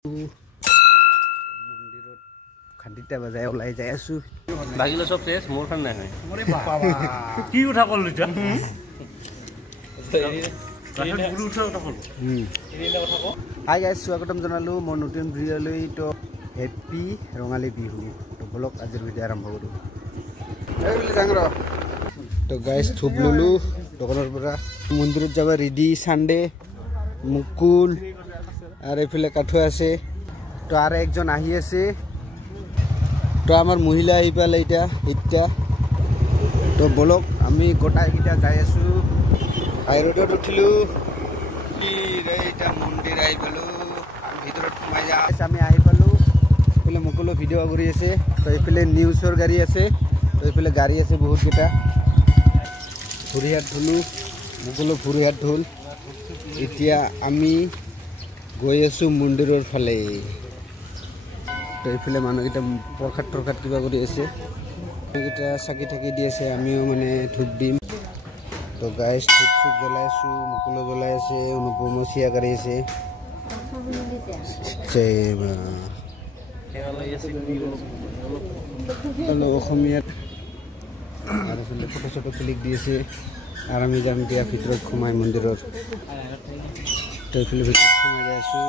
মন্দিৰত খান্দিতা বাজাই ওলাই যাই আছো লাগিলে সব শেষ মোৰ খান নাই মৰে বাবা কি উঠা কল লুচা হাই গাইজ স্বাগতম জনালো মই নতুন ভিডিঅ'লৈ তো হেপী ৰঙালী বিহু তো ব্লগ আজিৰ ভিডিঅ' আৰম্ভ কৰোঁ তো গাইজ থুপ ললো দোকানৰ পৰা মন্দিৰত যাব ৰেডি সানডে মুকুল আর এফালে কাঠু আছে তো আর একজন আহি আছে তো আমার মহিলা আহি পালে এটা তো বলক আমি গোটাইকিটা যাই আছো হাই রোডত উঠিলো কি রে এটা মন্দির আহি পালো ভিতৰত সোমাই যা আমি আহি পালো এফালে মুকুলো ভিডিও কৰি আছে তো এফালে নিউজৰ গাড়ী আছে তো এফালে গাড়ী আছে বহুত কেইটা ভুৰিহাত ধুলো মুকুলো ভুৰিহাত ধুল এতিয়া আমি গৈ আছো মন্দিৰৰ ফালে তো এইফালে মানুহকেইটা প্ৰসাদ কিবা কৰি আছে মানুহকেইটা চাকি থাকি দি আছে আমিও মানে ধূপ দিম তো গাইজ ধূপ চুপ জ্বলাই আছো মুকুলো জ্বলাই আছে অনুপমো চিয়া কৰি আছে হেল্ল' অসমীয়াত আৰু এইফালে ফটো চটো ক্লিক দি আছে আৰু আমি যাম এতিয়া ভিতৰত সোমাই মন্দিৰৰ তো এইফালে ভিতৰত সোমাই যাই আছো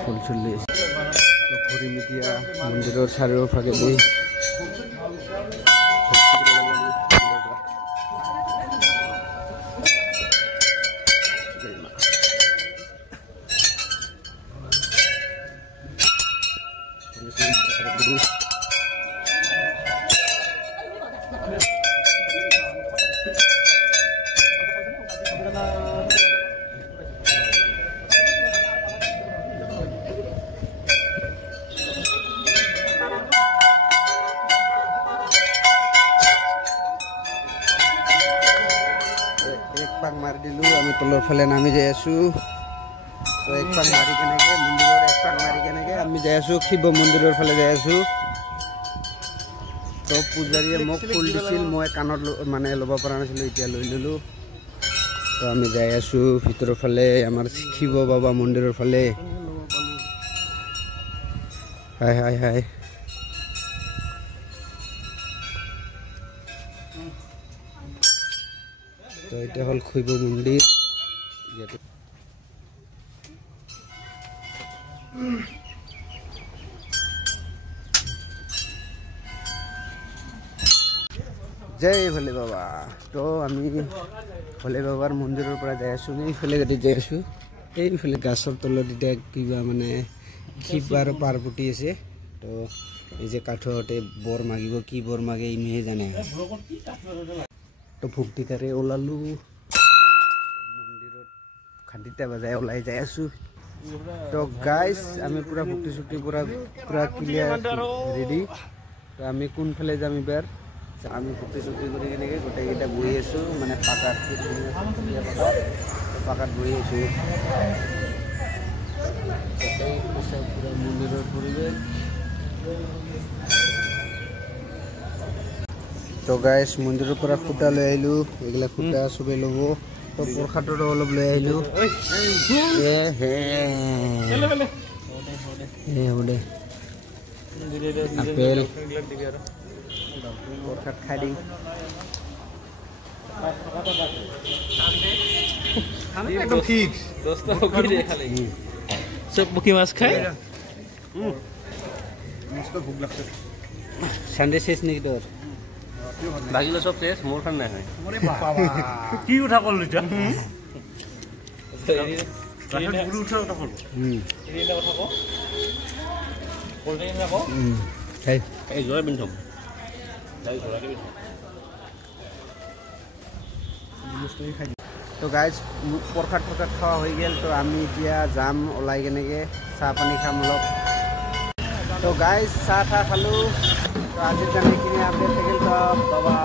ফুল চলি তো ঘূৰি মিতিয়া মন্দিৰৰ চাৰিওফালে বহি পাক মাৰি দিলো আমি তলৰ ফালে নামি যাই আছো তো এক পাক মাৰি কেনেকে মন্দিৰৰ এক পাক মাৰি কেনেকে আমি যাই আছো শিৱ মন্দিৰৰ ফালে যাই আছো তো পূজাৰীয়ে মোক ফুল দিছিল মই কাণত মানে ল'ব পৰা নাছিলো এতিয়া লৈ ললো তো আমি যাই আছো ভিতৰৰ ফালে আমাৰ শিৱ বাবা মন্দিৰৰ ফালে হাই হাই হাই তো এটা হল শিৱ মন্দিৰ ইয়াতে জয় ভোলে বাবা তো আমি ভোলে বাবাৰ মন্দিৰৰ পৰা যাই আছো এইফালে গাড়ীত যাই আছো এইফালে গাছৰ তলত এতিয়া কিবা মানে শিৱ আৰু পাৰ্বতী আছে তো এই যে কাঠতে বৰ মাগিব কি বৰ মাগে ইমেহে জানে তো ভক্তিকাৰে ওলালো মন্দিৰত খান্দিতা বাজাই ওলাই যাই আছো তো গাইজ আমি পুৰা ভক্তি চুক্তি পুৰা ক্লিয়াৰ ৰেডি তো আমি কোনফালে যাম এবাৰ আমি ভক্তি চুক্তি কৰি কেনেকৈ গোটেইকেইটা বহি আছো মানে পাকাত বহি আছো পুৰা মন্দিৰৰ পৰিৱেশ তো গাইজ মন্দিৰৰ পৰা খুঁটা লৈ আহিলো এইগিলা খুঁটা চবেই ল'ব তো প্ৰসাদৰো অলপ লৈ আহিলো আপেল প্ৰসাদ খাই দিম একদম ঠিক চব পকি মাছ খাই ভোক লাগছে সানডে শেষ নেকি তোর লাগিলে সব শেষ মোৰ খান নাই মরে বাবা কি উঠা কল লুচা গুরু উঠা কথা কল এরিলা কথা কো কোল্ড ড্রিঙ্ক রাখো এই জয় বিনথম যাই জোড়াকে বিনথম জিনিসটাই খাই তো গাইজ প্ৰসাদ খোৱা হৈ গ'ল। তো আমি এতিয়া যাম ওলাই কেনেকৈ চাহ পানী খাম অলপ। তো গাইজ চাহ খালোঁ। তো আজিৰ কাৰণে এইখিনি আপডেট থাকিল। তো বাবা